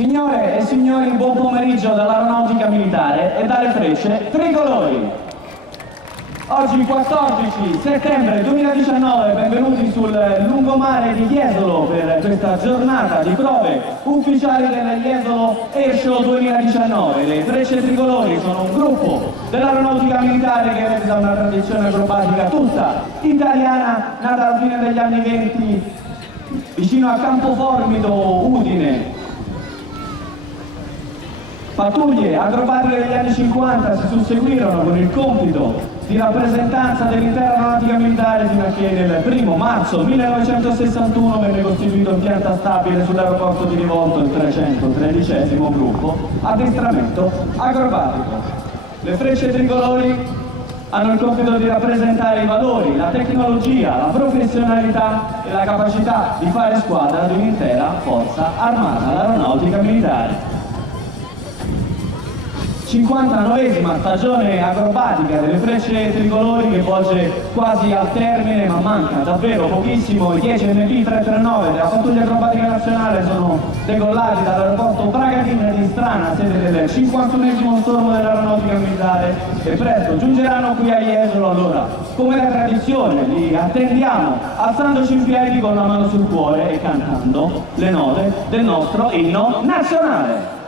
Signore e signori, buon pomeriggio dall'Aeronautica Militare e dalle Frecce Tricolori. Oggi 14 settembre 2019, benvenuti sul lungomare di Jesolo per questa giornata di prove ufficiali del Jesolo Airshow 2019. Le Frecce Tricolori sono un gruppo dell'Aeronautica Militare che eredita una tradizione acrobatica tutta italiana, nata alla fine degli anni 20 vicino a Campoformido, Udine. Pattuglie acrobatiche degli anni 50 si susseguirono con il compito di rappresentanza dell'intera aeronautica militare fino a che nel 1 marzo 1961 venne costituito in pianta stabile sull'aeroporto di Rivolto il 313° gruppo addestramento acrobatico. Le Frecce Tricolori hanno il compito di rappresentare i valori, la tecnologia, la professionalità e la capacità di fare squadra di un'intera forza armata, l'aeronautica militare. 59esima stagione acrobatica delle Frecce Tricolori che volge quasi al termine, ma manca davvero pochissimo. I 10 NP 339 della Pattuglia Acrobatica Nazionale sono decollati dall'aeroporto Bragadin di Strana, sede del 51esimo stormo dell'Aeronautica Militare, e presto giungeranno qui a Jesolo. Allora, come da tradizione, li attendiamo alzandoci in piedi con la mano sul cuore e cantando le note del nostro inno nazionale.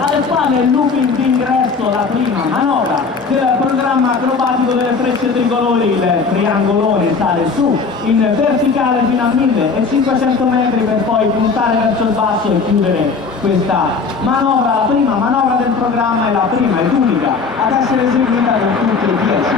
Alle spalle il looping d'ingresso, la prima manovra del programma acrobatico delle Frecce Tricolori. Il triangolone sale su in verticale fino a 1500 metri per poi puntare verso il basso e chiudere questa manovra. La prima manovra del programma è la prima ed unica ad essere eseguita con tutti e 10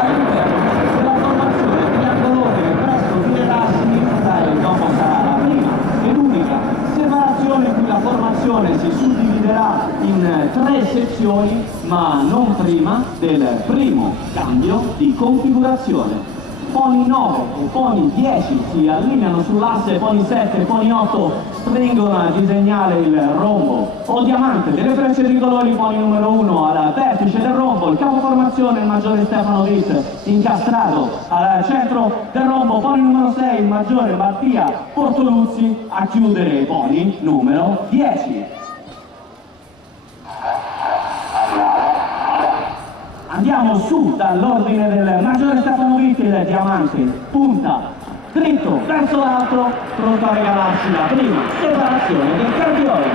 all'interno della formazione triangolone che presto finirà a sinistra e dopo sarà la prima ed unica separazione in cui la formazione si suddividerà in 3 sezioni, ma non prima del primo cambio di configurazione. Pony 9 e Pony 10 si allineano sull'asse, Pony 7 e Pony 8 stringono a disegnare il rombo o diamante delle Frecce Tricolori. Pony numero 1 al vertice del rombo, il capoformazione il maggiore Stefano Witt incastrato al centro del rombo. Pony numero 6 il maggiore Mattia Portoluzzi a chiudere Pony numero 10. Andiamo su dall'ordine del maggiore Stefano Witt, il diamante punta dritto verso l'altro, pronto a regalarci la prima separazione del cardioide.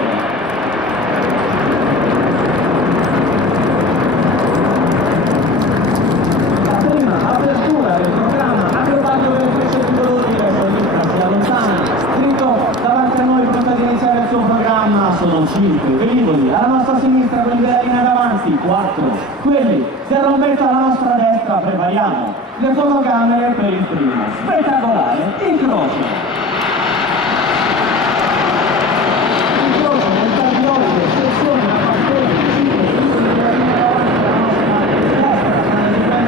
La prima apertura del programma acrobatico delle Frecce Tricolori, il solista si allontana dritto davanti a noi prima di iniziare il suo programma. Sono 5 velivoli alla nostra sinistra, quelli della linea davanti 4, quelli del rombetto alla nostra destra. Prepariamo le fotocamere per il primo spettacolare incrocio. Incrocio del cardioide, sezione a bastone, 5 velivoli della linea davanti alla nostra destra, stanno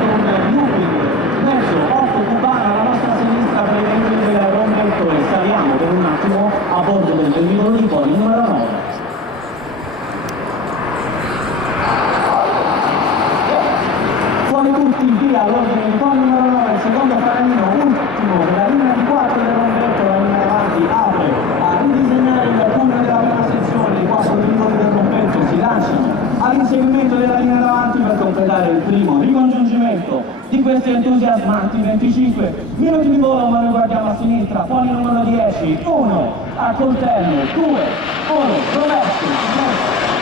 linea davanti per completare il primo ricongiungimento di questi entusiasmanti 25 minuti di volo, ma noi guardiamo a sinistra, pony numero 10, 1 a coltello, 2, volo, rovescio,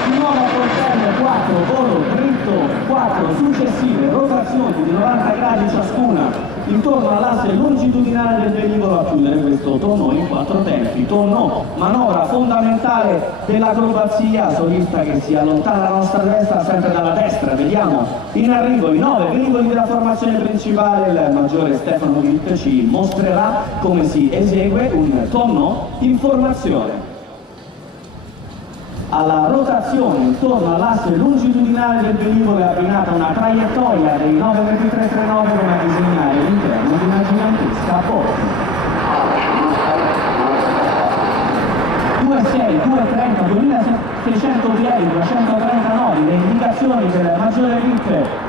di nuovo a coltello, 4, volo, dritto, 4, successive, rotazioni di 90 gradi ciascuna, intorno all'asse longitudinale del velivolo a chiudere questo tonno in 4 tempi. Tonno, manovra fondamentale dell'acrobazia, solista che si allontana dalla nostra destra, sempre dalla destra, vediamo in arrivo i 9 velivoli della formazione principale. Il maggiore Stefano Witt ci mostrerà come si esegue un tonno in formazione. Alla rotazione intorno all'asse longitudinale del velivolo è abbinata una traiettoria dei 92339 come a disegnare l'interno di una gigantesca botte. 26, 230, 2600 piedi, 239, le indicazioni del maggiore Witt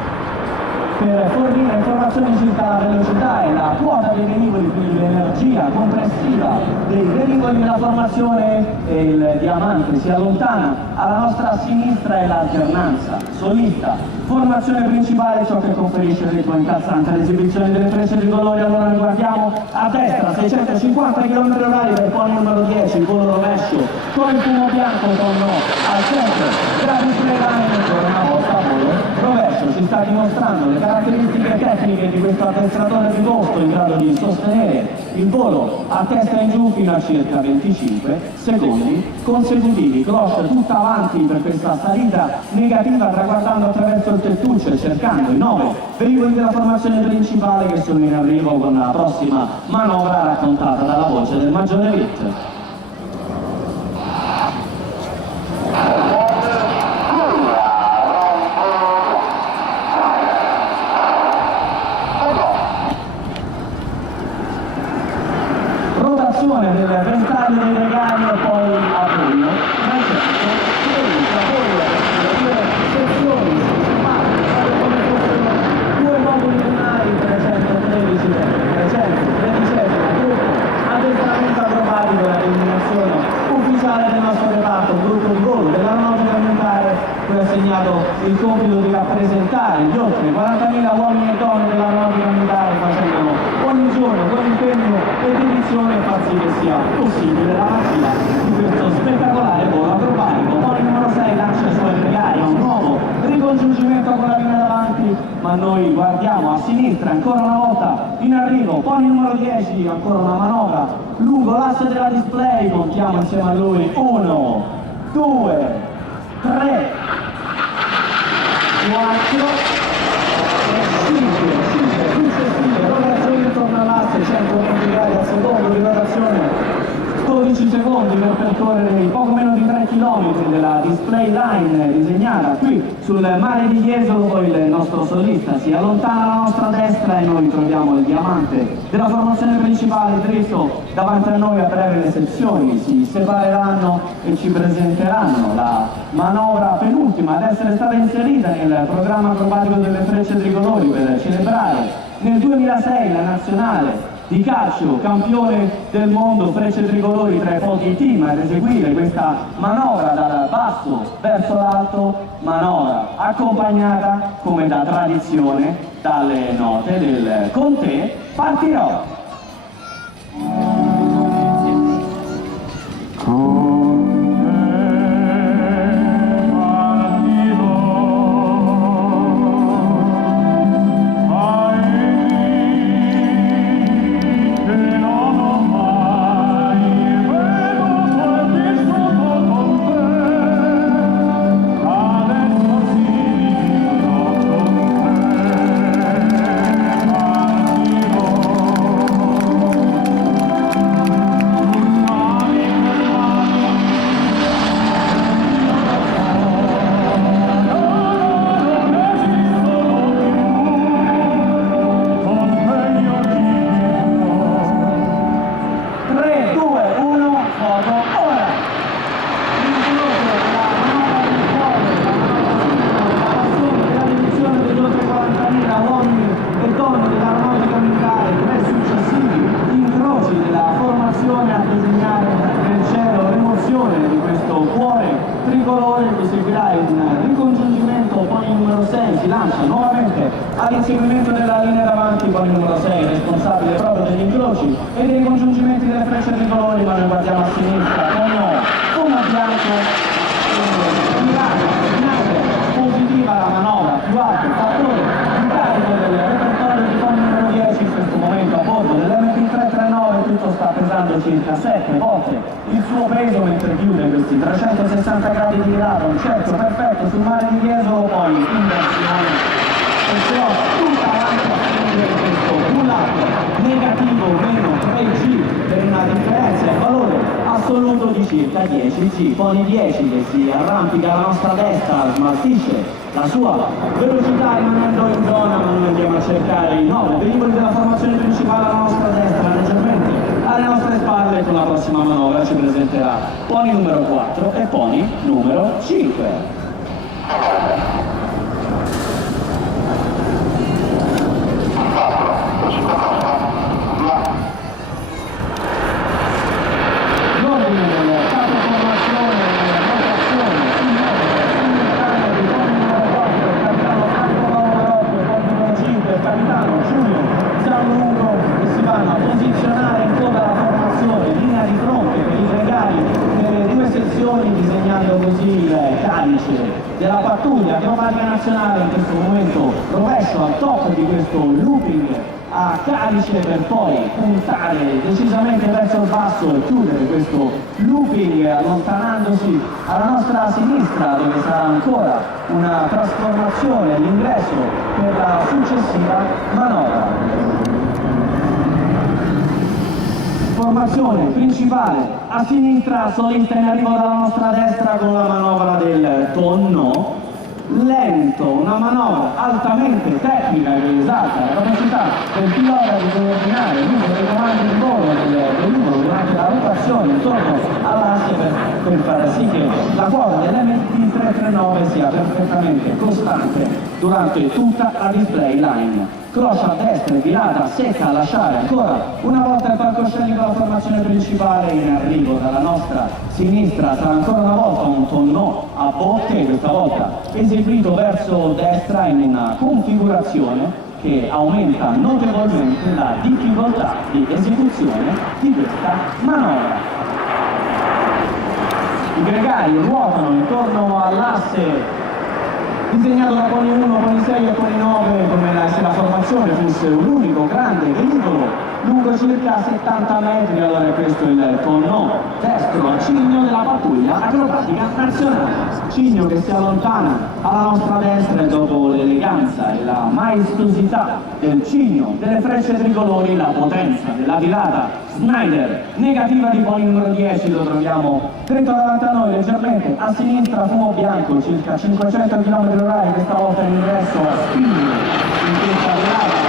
per fornire informazioni circa la velocità e la quota dei velivoli, quindi l'energia complessiva dei velivoli della formazione. Il diamante si allontana, alla nostra sinistra è l'alternanza solista, formazione principale, ciò che conferisce il ritmo incalzante all'esibizione delle frecce tricolori. Allora noi guardiamo a destra, 650 km/h per pony numero 10, il volo rovescio con il fumo bianco, con al centro gradi line, ancora una volta volo rovescio. Ci sta dimostrando le caratteristiche tecniche di questo addestratore di posto in grado di sostenere il volo a testa in giù fino a circa 25 secondi consecutivi. Cloche tutta avanti per questa salita negativa, traguardando attraverso il tettuccio e cercando i 9 velivoli della formazione principale che sono in arrivo con la prossima manovra raccontata dalla voce del maggiore Witt. Rotazione del ventaglio dei regali e poi a buio. Sezioni due moduli lunari, 313, 313, addestramento acrobatico e la denominazione ufficiale del nostro reparto, gruppo di volo dell'aeronautica militare, cui è assegnato il compito di rappresentare gli oltre 40.000 uomini e donne dell'aeronautica militare, facendo ogni giorno con impegno e dedizione far sì che sia possibile la magia di questo spettacolare volo acrobatico. Pony numero 6 lancia i suoi regali a un nuovo ricongiungimento con la linea davanti, ma noi guardiamo a sinistra ancora una volta in arrivo. Pony numero 10, ancora una manovra lungo l'asse della display, contiamo insieme a lui 1, 2, 3, 4 e 5 successive rotazioni intorno all'asse, 120 gradi al secondo di rotazione, 12 secondi per percorrere i poco meno di 3 km della display line disegnata qui sul mare di Jesolo. Poi il nostro solista si allontana alla nostra destra e noi troviamo il diamante della formazione principale dritto davanti a noi. A breve le sezioni si separeranno e ci presenteranno la manovra penultima ad essere stata inserita nel programma acrobatico delle frecce tricolori per celebrare nel 2006 la nazionale di calcio, campione del mondo frecce tricolori, tra i pochi team ad eseguire questa manovra dal basso verso l'alto, manovra accompagnata come da tradizione dalle note del "Con te partirò". si lancia nuovamente all'inseguimento della linea davanti con il numero 6, responsabile proprio degli incroci e dei congiungimenti delle frecce tricolori, ma noi guardiamo a sinistra con uno bianco, positiva la manovra, più alto, fattore di carico del repertorio di con numero 10 in questo momento a bordo dell'MT339, tutto sta pesando circa 7 volte il suo peso mentre chiude questi 360 gradi di lato, un cerchio perfetto sul mare di Jesolo, poi inversione e però tutta avanti a prendere questo pull-up negativo meno 3G per una differenza in valore assoluto di circa 10G, pony 10 che si arrampica alla nostra destra, smaltisce la sua velocità rimanendo in zona, ma noi andiamo a cercare i 9 velivoli della formazione principale alla nostra destra, leggermente alle nostre spalle. Con la prossima manovra ci presenterà pony numero 4 e pony numero 5. Disegnando così il calice della pattuglia acrobatica nazionale, in questo momento rovescio al top di questo looping a calice per poi puntare decisamente verso il basso e chiudere questo looping allontanandosi alla nostra sinistra, dove sarà ancora una trasformazione all'ingresso per la successiva manovra. Formazione principale a sinistra, solista in arrivo dalla nostra destra con la manovra del tonno lento, una manovra altamente tecnica che esalta la capacità del pilota di coordinare l'uso dei comandi di volo del velivolo durante la rotazione intorno all'asse per far sì che la quota dell'MT339 sia perfettamente costante durante tutta la display line. Croce a destra e virata secca a lasciare ancora una volta il palcoscenico la formazione principale in arrivo dalla nostra sinistra. Sarà ancora una volta un tonneau a botte, questa volta eseguito verso destra in una configurazione che aumenta notevolmente la difficoltà di esecuzione di questa manovra. I gregari ruotano intorno all'asse disegnato da pony 1, pony 6 e pony 9 come se la formazione fosse un unico grande veicolo lungo circa 70 metri. Allora questo è il tonneau destro cigno della pattuglia acrobatica nazionale, cigno che si allontana alla nostra destra e dopo l'eleganza e la maestosità del cigno delle frecce tricolori, la potenza della virata Snyder negativa di pony numero 10 lo troviamo dritto davanti a noi, leggermente a sinistra, fumo bianco, circa 500 km/h, questa volta in ingresso a spingere in questa virata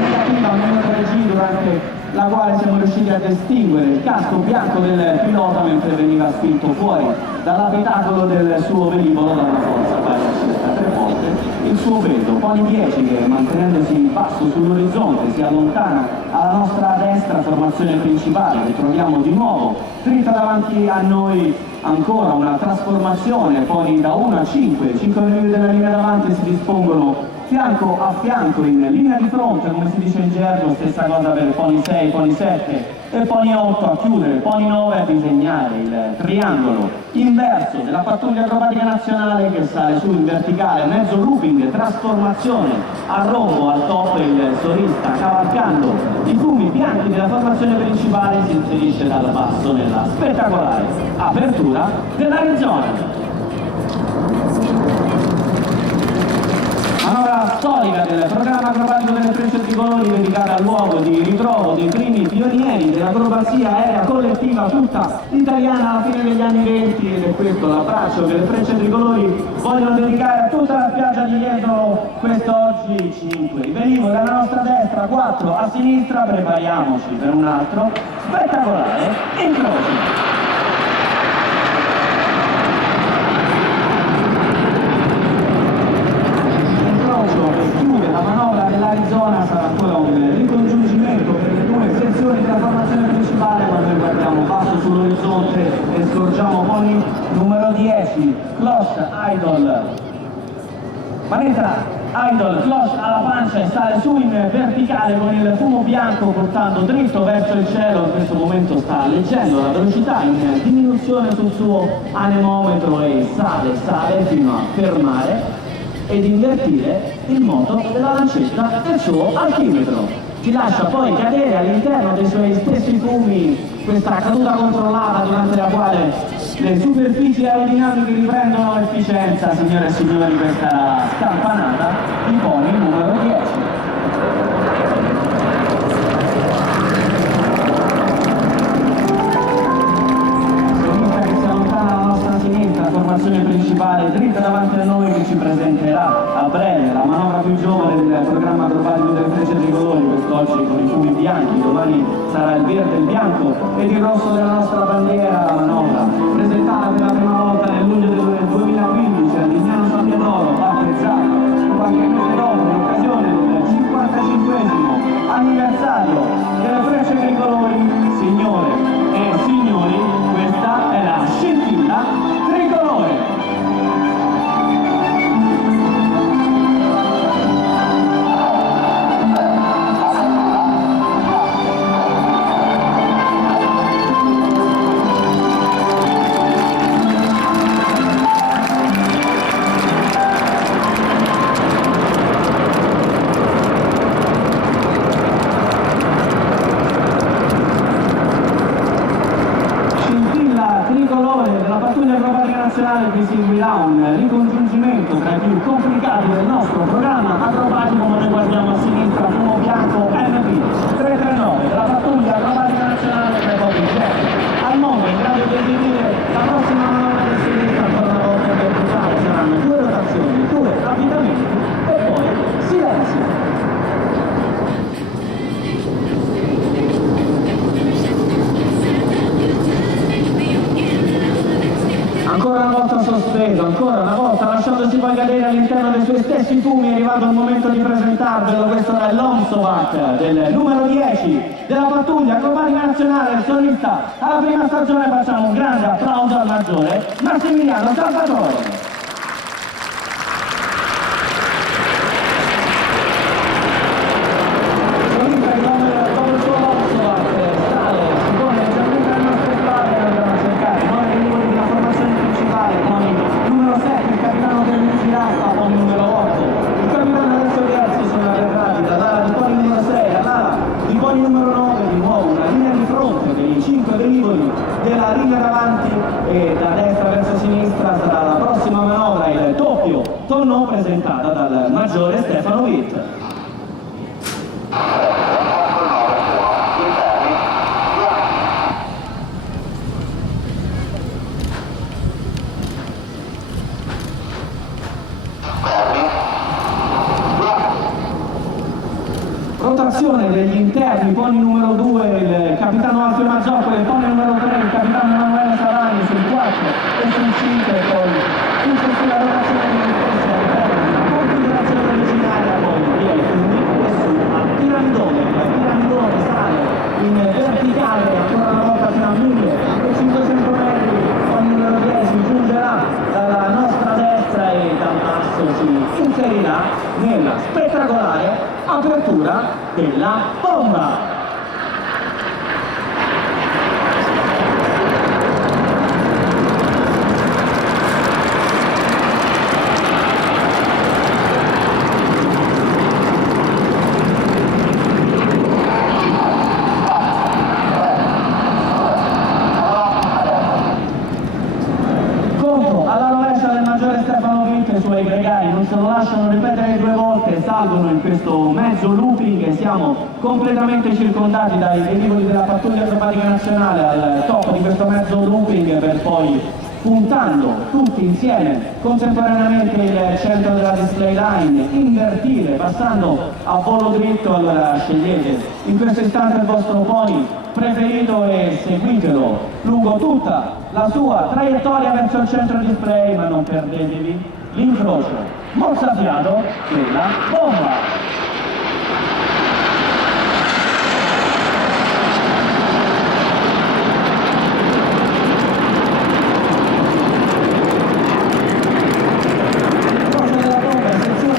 negativa meno 3G, durante la quale siamo riusciti a distinguere il casco bianco del pilota mentre veniva spinto fuori dall'abitacolo del suo velivolo da una forza pari a circa 3 volte il suo peso. Pony 10 che mantenendosi in basso sull'orizzonte si allontana alla nostra destra, formazione principale, che troviamo di nuovo dritta davanti a noi, ancora una trasformazione, poi da 1 a 5 minuti della linea davanti si dispongono fianco a fianco in linea di fronte, come si dice in gergo, stessa cosa per pony 6, pony 7 e pony 8 a chiudere, pony 9 a disegnare il triangolo inverso della pattuglia acrobatica nazionale che sale su in verticale, mezzo looping, trasformazione a rombo al top, il solista cavalcando i fumi bianchi della formazione principale si inserisce dal basso nella spettacolare apertura dell'Arizona. Manovra storica del programma acrobatico delle frecce tricolori dedicata al luogo di ritrovo dei primi pionieri dell'acrobazia aerea collettiva tutta italiana alla fine degli anni 20, ed è questo l'abbraccio che le frecce tricolori vogliono dedicare a tutta la spiaggia di Jesolo quest'oggi. 5 i velivoli alla nostra destra, 4 a sinistra, prepariamoci per un altro spettacolare incrocio. Che chiude la manovra dell'Arizona, sarà ancora un ricongiungimento per le due sezioni della formazione principale, ma noi guardiamo basso sull'orizzonte e scorgiamo pony numero 10, Close Idol, Vanessa Idol, cloche alla pancia e sale su in verticale con il fumo bianco portando dritto verso il cielo. In questo momento sta leggendo la velocità in diminuzione sul suo anemometro e sale fino a fermare ed invertire il moto della lancetta del suo altimetro. Si lascia poi cadere all'interno dei suoi stessi fumi, questa caduta controllata durante la quale le superfici aerodinamiche riprendono efficienza. Signore e signori, questa scampanata impone il numero 10. Formazione principale dritta davanti a noi che ci presenterà a breve la manovra più giovane del programma acrobatico delle frecce tricolori, quest'oggi con i fumi bianchi, domani sarà il verde, il bianco ed il rosso della nostra bandiera. La manovra presentata per la prima volta nel luglio del 2015 a Lignano San Pietro, battezzata qualche mese dopo in occasione del 55esimo anniversario delle frecce tricolori. Signore e signori, questa è la scintilla tricolore. Che seguirà un ricongiungimento tra i più complicati del nostro programma acrobatico, ma noi guardiamo a sinistra, fumo bianco NP 339 della pattuglia acrobatica nazionale per pochi giorni. Al mondo in grado di eseguire la prossima manovra del sinistra ancora una volta per usare saranno 2 rotazioni, 2 avvitamenti e poi silenzio. Ancora una volta sospeso, ancora una volta lasciandosi poi cadere all'interno dei suoi stessi fumi, è arrivato il momento di presentarvelo. Questo è l'Omsovac del numero 10 della pattuglia acrobatica nazionale, il solista alla prima stagione. Facciamo un grande applauso al maggiore Massimiliano Salvatore. Della linea davanti e da destra verso sinistra sarà la prossima manovra, il doppio tonno, presentata dal maggiore Stefano Witt. Rotazione degli interni, pony numero 2 il capitano Alfio Maggiocco, il pony numero 3 il capitano Emanuele Savani, sul 4 e sul 5 poi successiva rotazione di difesa interna, configurazione originaria poi via i fumi e su al piramidone. Il piramidone sale in verticale ancora una volta fino a 1500 metri, pony numero 10 giungerà dalla nostra destra e dal basso si inserirà nella spettacolare apertura della bomba. I suoi gregari non se lo lasciano ripetere 2 volte, salgono in questo mezzo looping e siamo completamente circondati dai velivoli della pattuglia acrobatica nazionale al top di questo mezzo looping, per poi, puntando tutti insieme contemporaneamente il centro della display line, invertire passando a volo dritto. Allora scegliete in questo istante il vostro pony preferito e seguitelo lungo tutta la sua traiettoria verso il centro display, ma non perdetevi l'incrocio mozzafiato della bomba. Della bomba,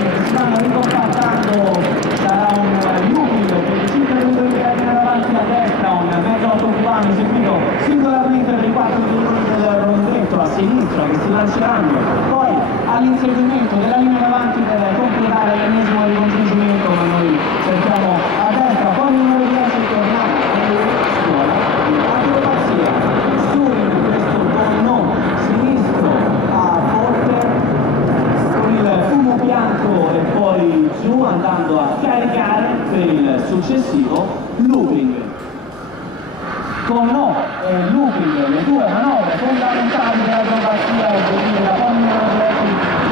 successivo looping. Con no e looping, le due manovre fondamentali dell'acrobazia e la ogni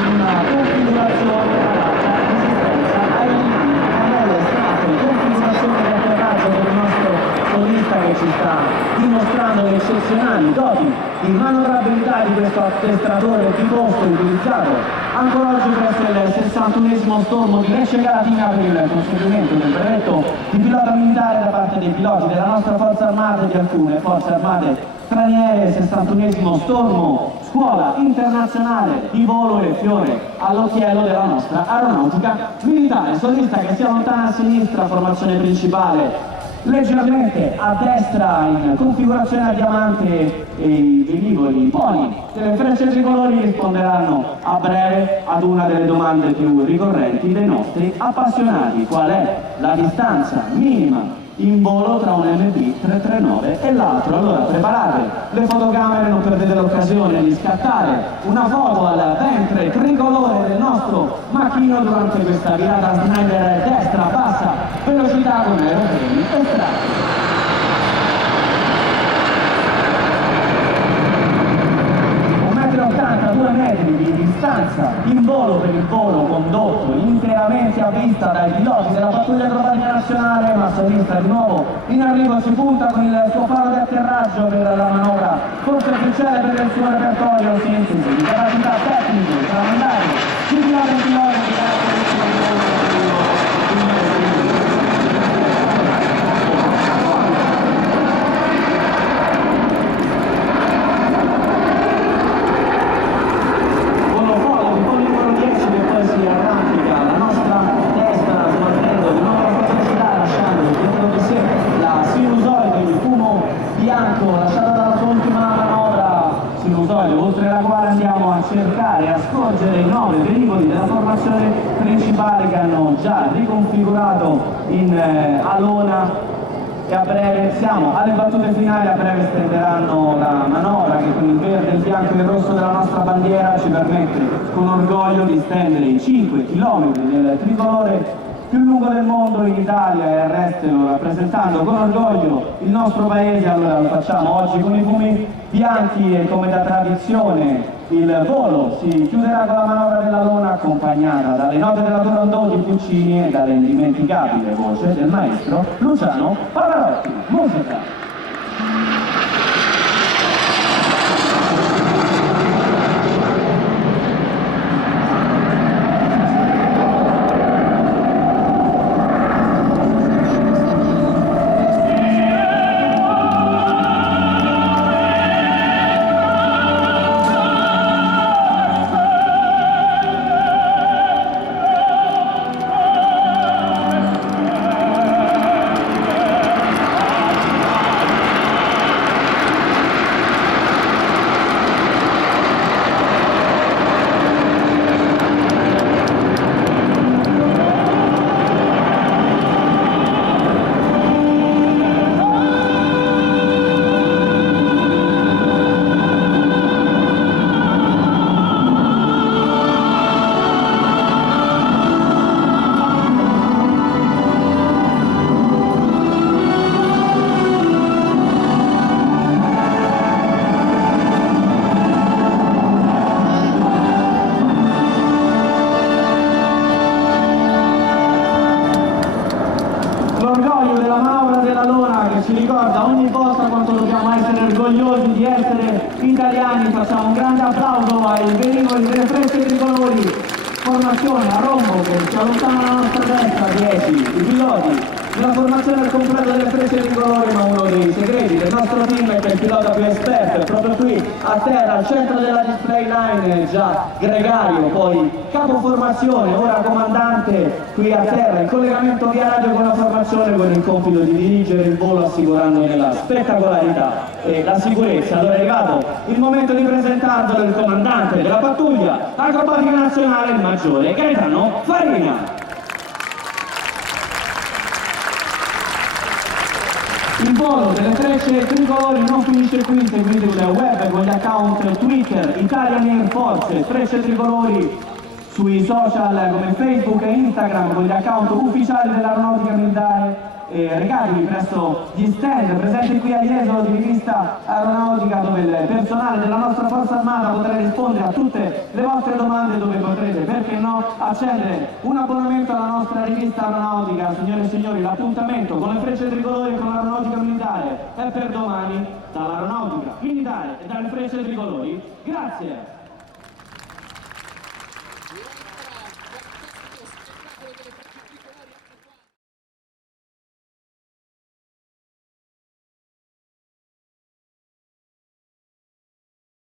in una configurazione adatta a resistenza ai limiti, modello estratto e configurazione di atterraggio per il nostro solista che ci sta dimostrando le eccezionali doti di manovrabilità di questo addestratore di posto utilizzato ancora oggi presso il 61esimo stormo di Lecce Galatina per il conseguimento del brevetto di pilota militare da parte dei piloti della nostra forza armata e di alcune forze armate straniere, 61esimo stormo, scuola internazionale di volo e fiore all'occhiello della nostra aeronautica militare. Solista che si allontana a sinistra, formazione principale leggermente a destra in configurazione a diamante, e i velivoli, i poli delle frecce tricolori risponderanno a breve ad una delle domande più ricorrenti dei nostri appassionati: qual è la distanza minima in volo tra un MB339 e l'altro? Allora preparate le fotocamere, non perdete l'occasione di scattare una foto al ventre tricolore del nostro macchino durante questa virata Snyder destra bassa velocità con aeroplani estratti. 82 metri di distanza in volo per il volo condotto interamente a vista dai piloti della pattuglia acrobatica nazionale, ma solista di nuovo in arrivo si punta con il suo faro di atterraggio per la manovra forse più celebre del suo repertorio, sintesi di capacità tecniche, tramandare, di pilota in pilota di oltre la quale andiamo a cercare, a scorgere i 9 velivoli della formazione principale che hanno già riconfigurato in alona, e a breve siamo alle battute finali. A breve stenderanno la manovra che con il verde, il bianco e il rosso della nostra bandiera ci permette con orgoglio di stendere i 5 km del tricolore più lungo del mondo in Italia e all'estero, rappresentando con orgoglio il nostro paese. Allora lo facciamo oggi con i fumi bianchi e come da tradizione il volo si chiuderà con la manovra della lona accompagnata dalle note della Turandot di Puccini e dall'indimenticabile voce del maestro Luciano Pavarotti. Musica! L'orgoglio della manovra della lona che ci ricorda ogni volta quanto dobbiamo essere orgogliosi di essere italiani. Facciamo un grande applauso ai velivoli delle frecce tricolori, formazione a rombo che si allontana dalla nostra destra, 10 i piloti della formazione al completo delle frecce tricolori, ma uno dei segreti del nostro team è che il pilota più esperto è proprio qui a terra, al centro della display line, già gregario, poi capo formazione, ora comandante qui a terra, in collegamento via radio con la formazione con il compito di dirigere il volo assicurandone la spettacolarità e la sicurezza. Allora è arrivato il momento di presentarvelo il comandante della pattuglia acrobatica nazionale, il maggiore Gaetano Farina. Il volo delle frecce tricolori non finisce qui, seguite il web con gli account Twitter Italian Air Force, frecce tricolori sui social come Facebook e Instagram con gli account ufficiali dell'Aeronautica Militare. Recatevi presso gli stand presenti qui a Jesolo di Rivista Aeronautica, dove il personale della nostra Forza Armata potrà rispondere a tutte le vostre domande, dove potrete, perché no, accendere un abbonamento alla nostra rivista Aeronautica. Signore e signori, l'appuntamento con le frecce tricolori e con l'Aeronautica Militare è per domani. Dall'Aeronautica Militare e dalle frecce tricolori, grazie!